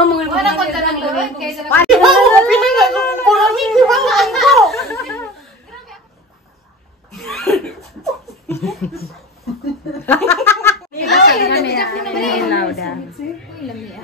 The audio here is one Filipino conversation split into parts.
Wala ko tanang lawag kaysa na. Pati ba ako pinangay ko hindi ba ko?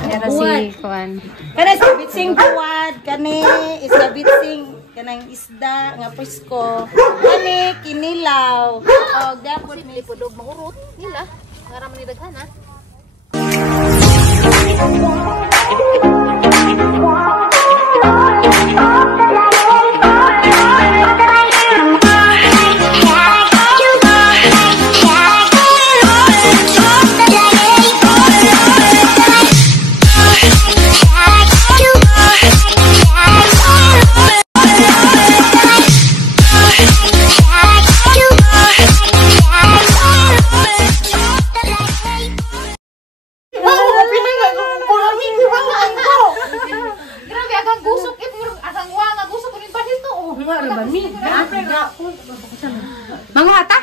Kaya si Kuan. Kana si bitsing buwad, kani isda bitsing, kanang isda nga presko. Kani kinilaw. Og dapat ni pudog maurot nila. Ngara man ni daghan ha. Manguhata?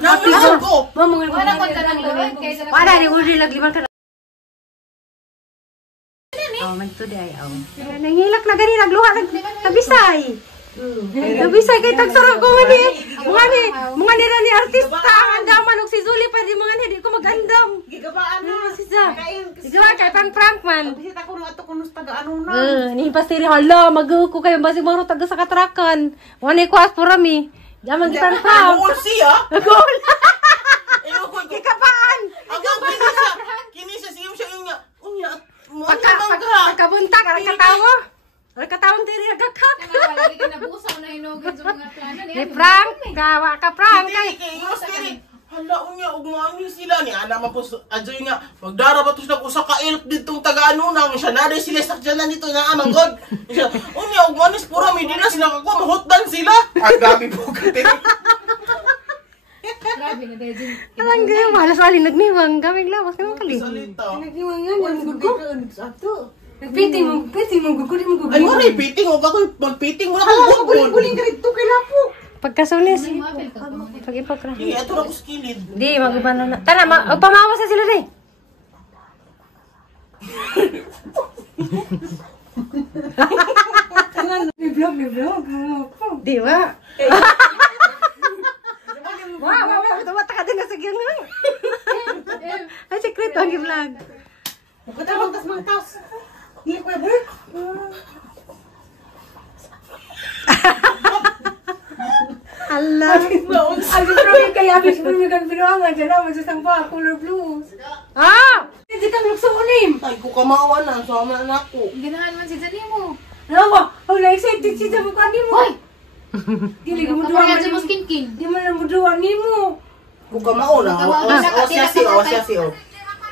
Wala ko tanang lawag kaysa na. Wala, di mo rin nagliman ka na. Oh, magtuday, oh. Nangilak na gani, nagluha, nabisay. Nabisay, kay tagsarap ko mani. Mga nila ni artista, ang andaman, og si Zuli pa, di mga hindi ko mag-andam. Gigabaan na. Diba, kay prank man. Bisit ako nung ato kunus taga-ano na. Ni pastiri, hala, mag-ko kayo, basig mga taga sa katrakan. Wala ko as purami. Yaman kita prank. Nagul siya? Nagul. Kikapaan. Hanggang kinisa siya siya yung unya. Pagkabuntak, ang katawa. Ang katawang diri nagkakak. Lagi ka nabusaw na hinugin sa mga plano niya. Ni prank, kawa ka prank. Hala, unya, ugmani sila ni ana man po adyoy nga magdara ba to sila usa ka elf ditong taga-ano nang siya na sila sakyanan dito na amang god. Unya, ugmani pura mi dila sila kako mahutdan sila. Agabi po kate. Grabe na dahil din. Alang gaya, malas wali nagniwang. Gaming lawas ka naman kali. Salita. Nagniwang nga, yung gugo. Nagpiting mo gugo, di mo gugo. Ano na ipiting o kako magpiting mo na kung guguling ka rito kay lapo. Pagkasunis. Pag-ipag ra. Hindi, ato na ko skilid. Di, mag-ibano na. Tala, pamawa sa sila di. May vlog. Di ba? Wow. Tumata ka din na sa gano'n. Ay, sekreto ang i-vlog. Magkatawag tas mga taos. Hindi ko i-break. Hala. Abi promi kaya abis mo kang binuangan dyan na magsasangpa color blues. Hindi kang luksuunim. Ay, ko kamawa na. Sama na ako. Ganahan man si Dani mo. Ano ba? Ang na-excited si Damo ka ni mo. Hoy! Dili ko mo duwa. Kapag mo skin. Di mo na mo duwa ni mo. Ko kamao na. O siya si.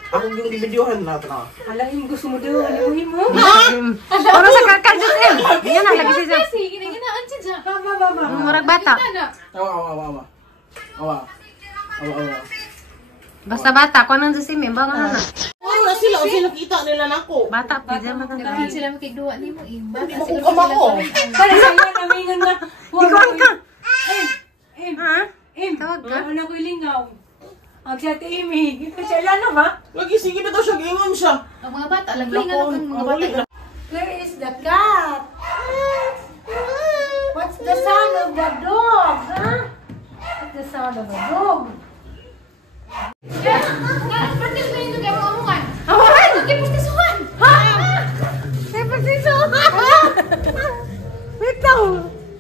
Ako yung videohan na ito na. Hala, yung gusto mo duwa ni mo. Ano sa kakal dyan eh? Yan na, lagi siya. Ginaginaan siya dyan. Baba. Murag bata. Awa. Basta bata, kung anong sasimi, ba nga na? Wala sila, o sila kita nila na ako. Bata, pwede matanda. Hindi sila makigduwa ni mo. Hindi mo kung kamao. Kaya sa'yo, namingan na. Ikaw ka! Tawag ka? Ano ko ilingaw? Ang siya Amy. Siya lano ba? Lagi, sige ba ito siya, gingon siya. Ang mga bata, lang-lingan ang mga bata. Where is the cat? What's the sound of the dog? Huh? What's the sound of the dog? Pwede ko yung kaya mga omongan. Awan! Kaya pustisuhan! Ha? Kaya pagsiso! Wait lang!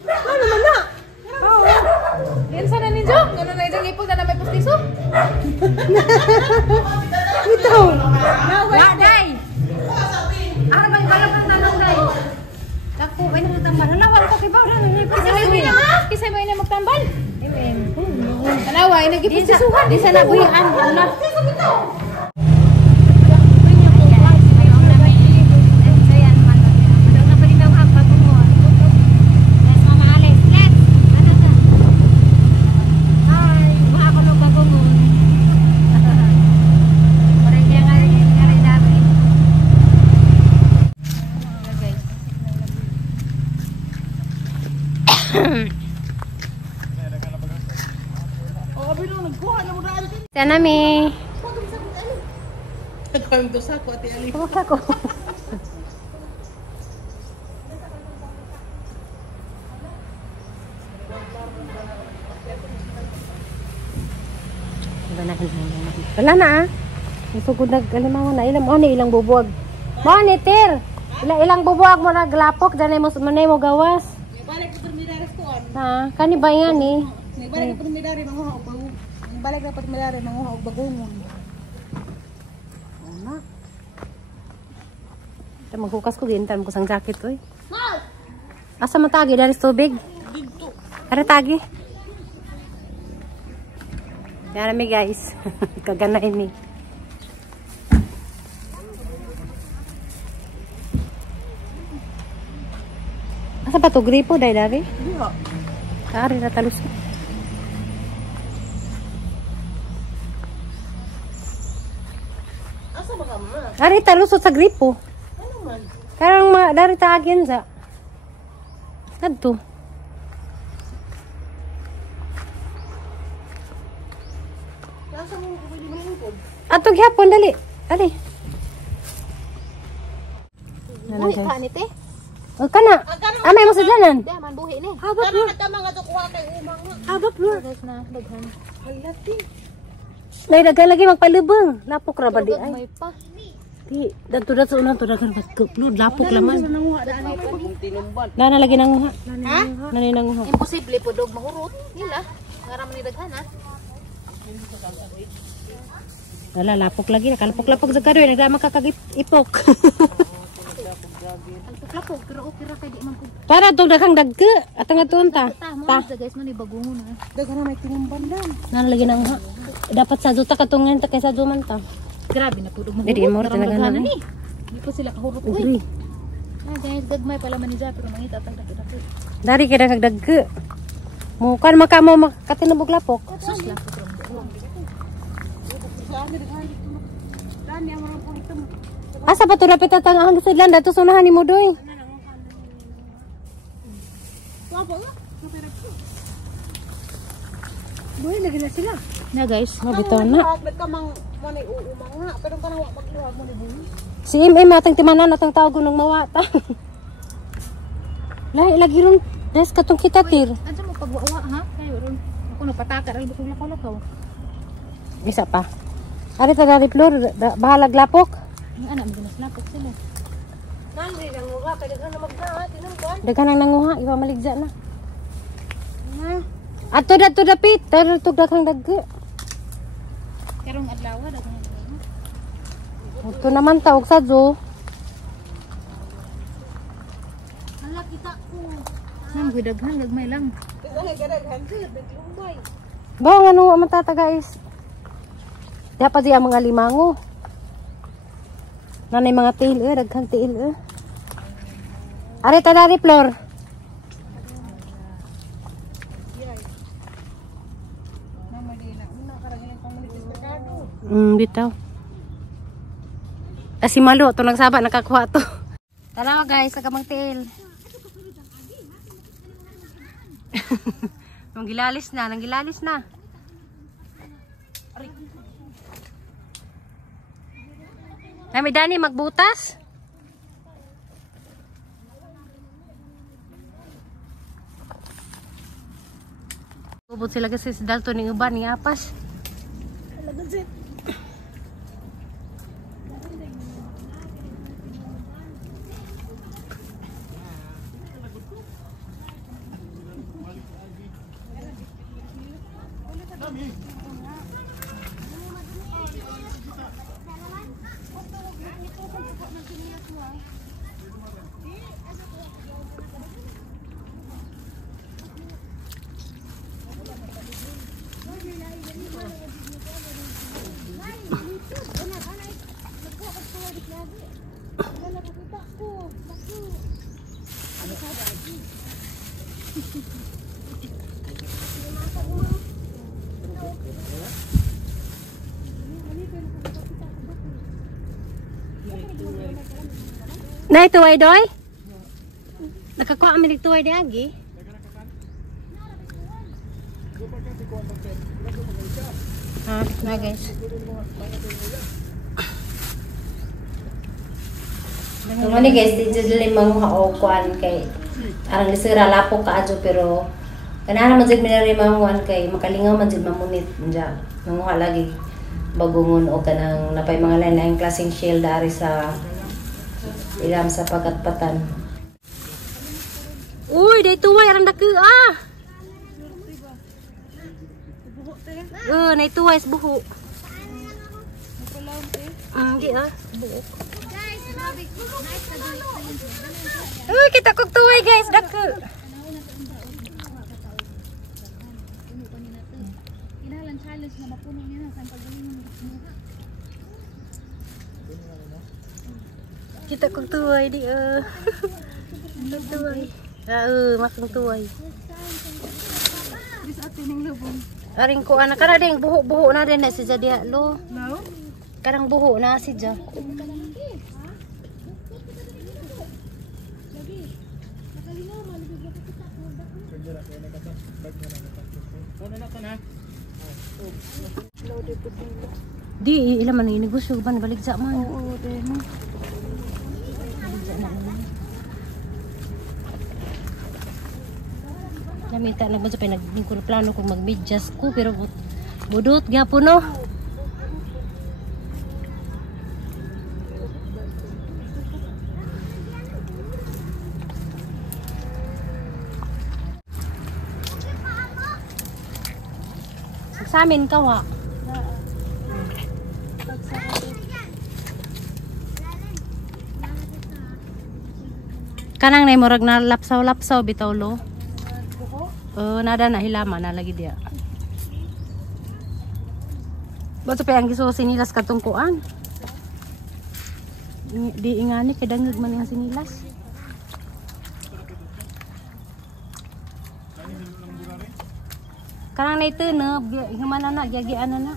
Ano naman na? Yan sana ninyo. Ano na isang ipog na may pustiso? Wait lang! Waday! Ano ba yung balong kang tanong, Day? Ako, ba yung tambal? Halawal ko kay Paula. Kisay mo yun na magtambal. Amen. Alaway, nagipustisuhan. Di sa nabuyan. Ano? Sana mi. Kami to sako, Ate Ali. Kamusta ko? Wala na ah. Isugod nag-alimango na. Ilang mo ilang bubuwag. Monitor! Ilang bubuwag mo naglapok. Danay mo gawas. Balik ko permidari ko on. Ha? Kani ba yan eh? Balik ko permidari manguha og bago. Balik na permidari manguha og bagongon. Ano? Ito maghukas ko gintan ko sang jacket oy. Asa man tagi dari sa tubig? Dito. Ara tagi. Yan mi guys. Kaganay ni. Asa ba to gripo dai dari? Iya. Ari na talus. Asa ba ka ma? Ari talusot sa gripo. Ano man? Karang dari tagin sa. Adto. Asa mo pwede maningkod? Ato gyapon dali. Dali. Uy, kanite. O kana. Amay mo sa dalan. Di man buhi ni. Habak Pero nagtama nga to kuha kay umang nga. Habak lur. Guys na daghan. Halati. Nay dagan lagi magpalubong. Lapok ra ba di ay? May pa. Di dato dato unang to dagan lur lapok laman. Nanguha daan ay pa. Tinumban. Nana lagi nanguha. Ha? Nani nanguha. Imposible po dog mahurot. Nila. Ngaram ni daghan ha. Wala lapok lagi nakalapok-lapok sa kadoy nagda makakagipok. Alpok-lapok pero okay ra kay di man pud. Para tong daghang dagke atang aton ta. Ta guys man ni bagungon ha. Daghan na may tinumban dan. Nana lagi nanguha. Dapat sa duta katungan ta kay sa duman ta. Grabe na pud mahurot. Dili mo talaga na. ni. Di pa sila kahurot uy. Ugri. Guys, gagmay pala man ni Ja pero mangita tag dako. Dari kay daghang dagke. Mo kan maka mo makatinubog lapok. Sus lapok ra. Asa pa to dapat tatang ang sidlan dato sunahan ni mo doy. Boy lagi na sila. Na guys, Mabitaw na. Nagkamang manay uumang nga. Pero kanang wa magluwag mo ni buhi. Si MM atang timanan atang tawag nung mawata. Lahi lagi ron des katong kita tir. ansa mo pagwawa ha? Kay ron. Ako napatakar al bukog lakaw. Isa pa. Ari ta dari floor bahalag lapok. Ang anak mo lapok sila. Nalri lang mo ka. Kaya daghan na magna. Tinumban. Daghan nang nanguha iwa maligja na. Ato dato dapit taro tug daghang dagge. Karong adlaw daghang adlaw. Ito naman tawag sa jo. Hala kita ko. Nang gudaghan gagmay lang. Daghan kadaghan sir. Naglumbay. Ba nga nung matata guys. Dapat siya mga limango. Nanay mga tail daghang tail Ari ta dari floor. Bitaw. Si Malo to nagsaba nakakuha to. Tara guys, agamang tail. Nanggilalis na. Nami Dani magbutas. Ubod sila kasi si Dalton ng uban ni Apas. Na ito ay doy? Nakakuha kami dito ay diagi. Na guys. Ano ni guys, di dili manguha o kuan kay arang lisira lapo kaadyo pero kanana man jud minari manguhan kay makalingaw man jud mamunit unja manguha lagi bagungon o kanang napay mga lain-laing klaseng shell dari sa ilam sa pagatpatan. Uy, day tuway arang daki ah. Nay tuway sa buho. Di ah, buho. Uy, kita kog tuway guys, dako. Kita kog tuway di tuway. Makang tuway. Aring ko anak kana ding buho-buho na din na si Jadia lo. No? Karang buho na si Ja. Di ilan man ini negosyo ban balik sa man. Oo, din. Namita na ba sa pinagding plano kung mag-midjas ko pero budot gyapon no. Sa amin ka wa. Kanang nay murag na lapsaw-lapsaw bitaw lo. Nada na hilama na lagi dia. Bato pa ang giso sinilas katungkuan. Di ingani kadangig man ang sinilas. Karang na ito na, himana na, giagian na.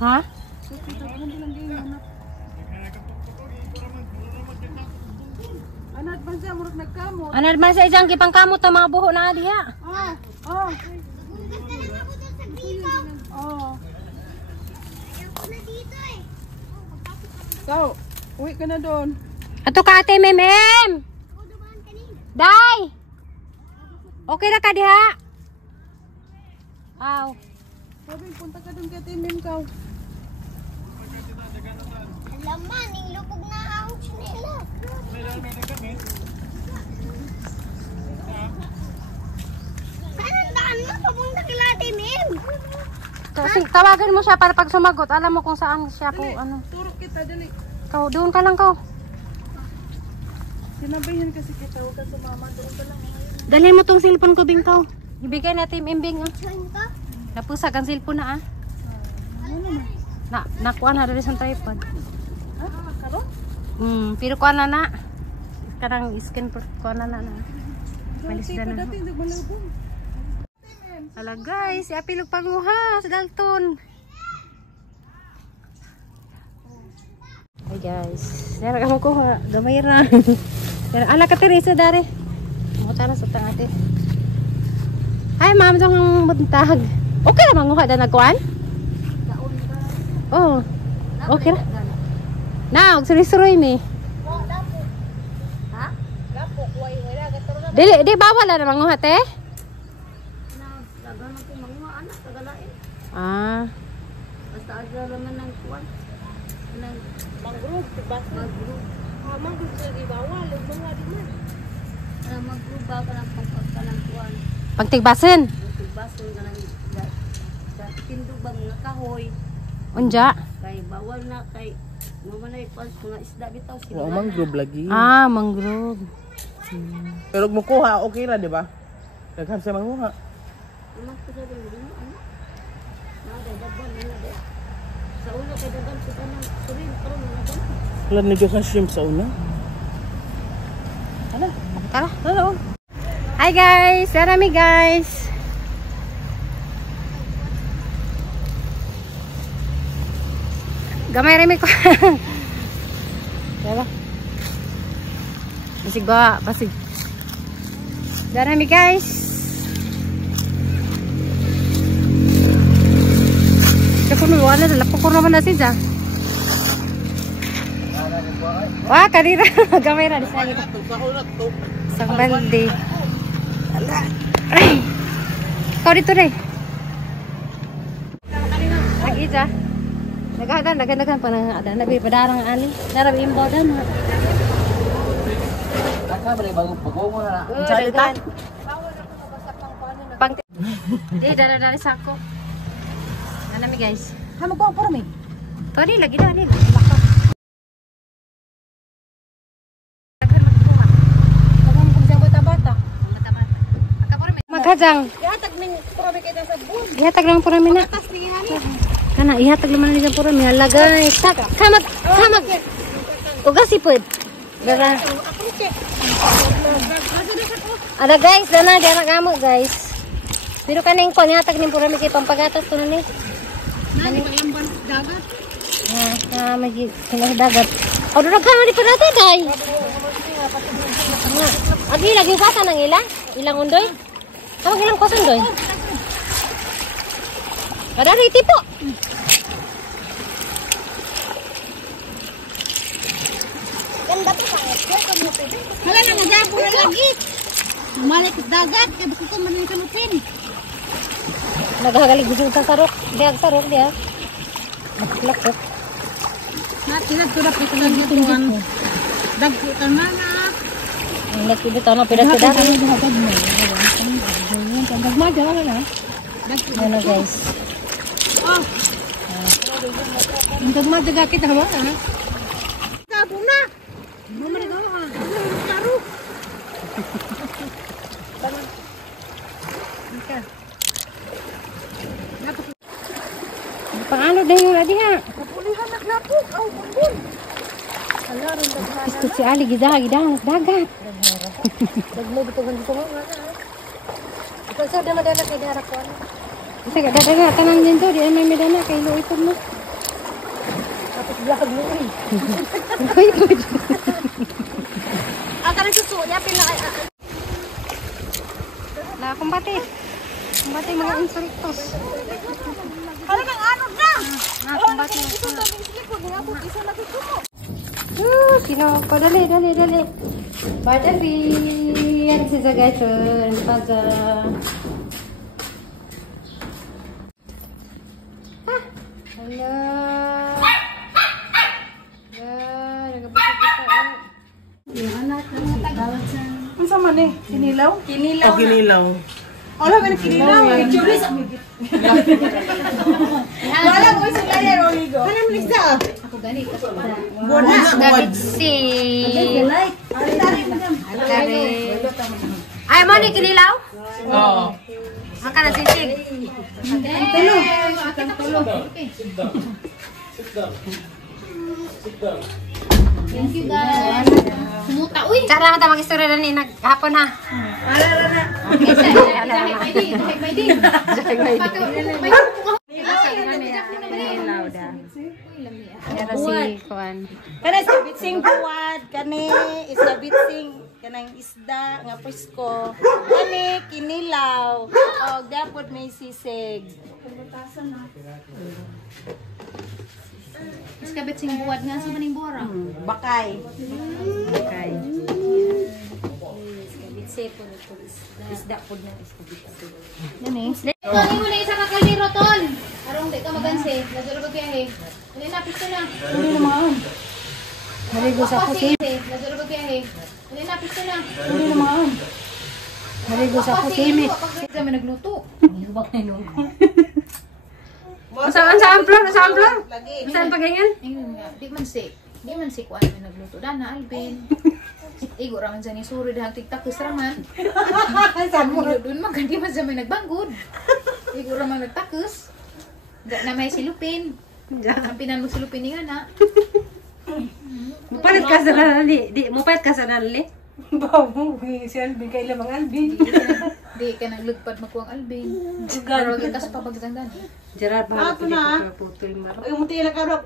Ha? Anad man sa isang kipang kamot ang mga buho na diha. So, uwi ka na doon. Ato ka ate memem. Day. Okay na ka diha? Aw. Sabi, punta ka doon kay Timim ka. Laman, yung lupog na ahok nila. Saan ang daan mo? Papunta kila Timim. Tawagan mo siya para pag sumagot, alam mo kung saan siya po ano. Turo kita, dali. Kau, doon ka lang kau. Sinabihin kasi kita, huwag ka sumama. Doon ka lang. Dalhin mo tong cellphone ko, Bing, kau. Ibigay natin imbing, ah. Saan ka? Napusag ang cellphone na, ah. Nakuha na rin sa tripod. Karo? Pero kuha na na. Karang skin per kuha na na. Malis na na. Hala guys, si Apilog panguha sa Dalton. Hi guys. Dara ka mo kuha. Gamay ra. Ala ka Teresa dare. Mo tara sa tang ate. Hi ma'am, dong buntag. Okay ra manguha da nagkuan? Oh. Okay ra. Na, suroy mi. Ha? Lapo, kuway, wala. Di bawal na manguha te? Lagan ako mga anak, tagalain. Ah. Basta agad naman ng kuwan. Ng mangrove, diba? Mangrove. Mangrove sa di bawal, mga di man. Mangrove ba ka ng pagkakalang kuwan? Pagtigbasin. Pagtigbasin ka ng tindog bang kahoy. Unja. Kay bawal na, kay mamanay pa mga isda bitaw sila. Oo, mangrove lagi. Ah, mangrove. Pero kung mukuha, okay ra, di ba? Daghan sa manguha. Naman ko sa rin, ano? Nadadagan na na. Sa una kay dagan ko ka ng surin, pero mga dagan. Wala na Diyos ang shrimp sa una. Tara, hello. Hi guys, sarami guys. Gamay rin ko. Diba? Basig ba? Basig. Darami guys. Kapag wala na, lapok naman na siya. Wah, kanina. Kamera, di sa kita. Isang balde. Ay! Kau dito rin. Nag-isa. Naghagan pa ng ada. Nagpadarang ani. Narabi yung bodan. Aka ba bago pagong mo na. Daghan. Pang di dala-dala sa ako. Nanami guys. Ano ba para mi? Tadi lagi dah ni. Maghajang. Ihatag ning pura kita sa buwan. Ihatag lang pura mina. Tas tingihani. Kana ihatag lang ni sa pura mi. Hala guys. Kamag. Ugas ipod. Gara. Ada guys, dana dia nak ngamuk guys. Pero kaning kon ihatag ning pura mi kay pampagatas to ni. Nani ba yung dagat? Ah, magi kena dagat. Oh, durag ka ni padata day. Agi lagi kasa nang ilang undoy. Kamu ilang kosan doy? Ada riti po. Ganda pa sangat. Hala na nagyapo na lagi. Malik dagat kay basta man ni kanupin. Naghagalig gusto sa sarok. Diag sarok dia. Maklak. Na tira tura pa lang tuan. Dagko tanana. Nak itu tanah peda-peda. Dagma jalan na. Ano guys? Oh. Untuk mah jaga kita ha. Gabung na. Mamari daw ah. Taru. Paano din yung ladi ha? Kapulihan naglapok. Aw, bumbun. Hala ron dagma. Gusto si Ali gidagat. Dagmo dito kan dito nga. Ikaw sa dala kay darak ko. Kasi dagat tanang din to, di ay may medana kay lo ipod mo. Tapos biyak mo rin. Akala susu, yapin na Na kumbate. Kumbate mga insultos. Hala kang ano na. Na kumbate. Ito dami likod nga po isa na tutumo. Kinoko, dali. Badali. Yan si Zagayton. Paza. Hala. Nagapasok ito. Yung anak na matagalan sa... Ano sa man eh? Kinilaw? Kinilaw O kinilaw. Wala ba na kinilaw? Chubli sa... Wala ko sila yan, Amigo. Ano mo nisa? Ako gani. Buwan. Gabitsi. Ay, mo ni kinilaw? Oo. Maka na sisig. Tulog. Thank you guys. Sumuta. Uy! Cara kita mag-istorya na ni naghapon ha. Okay, Pero si Kuan. Kana sa bitsing buwad, kani isda bitsing, kanang isda nga presko. Kani kinilaw, og dapat may sisig. Mas kabit sing buwad nga sa maning bora. Bakay. Okay. Bitse po nito. Isda po na isda bitse. Tol, mo na isa ka kaliro, tol. Arong di ka magansi. Lazuro ka biyahe. Dali na, pisto na. Ano naman? Maligo sa kusim. Lazuro ka biyahe. Dali na, pisto na. Ano naman? Maligo sa kusim. Pag kami nagluto. Saan amplor? Saan paganyan? Ayun nga, di man si kuan may nagluto. Dana, Alvin. Igo raman sa ni suri dahil tiktakos raman. Samo doon man di man sa may nagbanggod. Igo raman nagtakos. Na may silupin. Ang pinan mo silupin ni nga na. Mupalit ka sa nalali. Mupalit ka sa nalali. Bawo, si Alvin kay lamang Alvin. Di ka naglugpad makuang Alvin. Pero ka sa papagtanggan. Gerard, bahala ko dito. Putol mo. Ay, umuti lang ka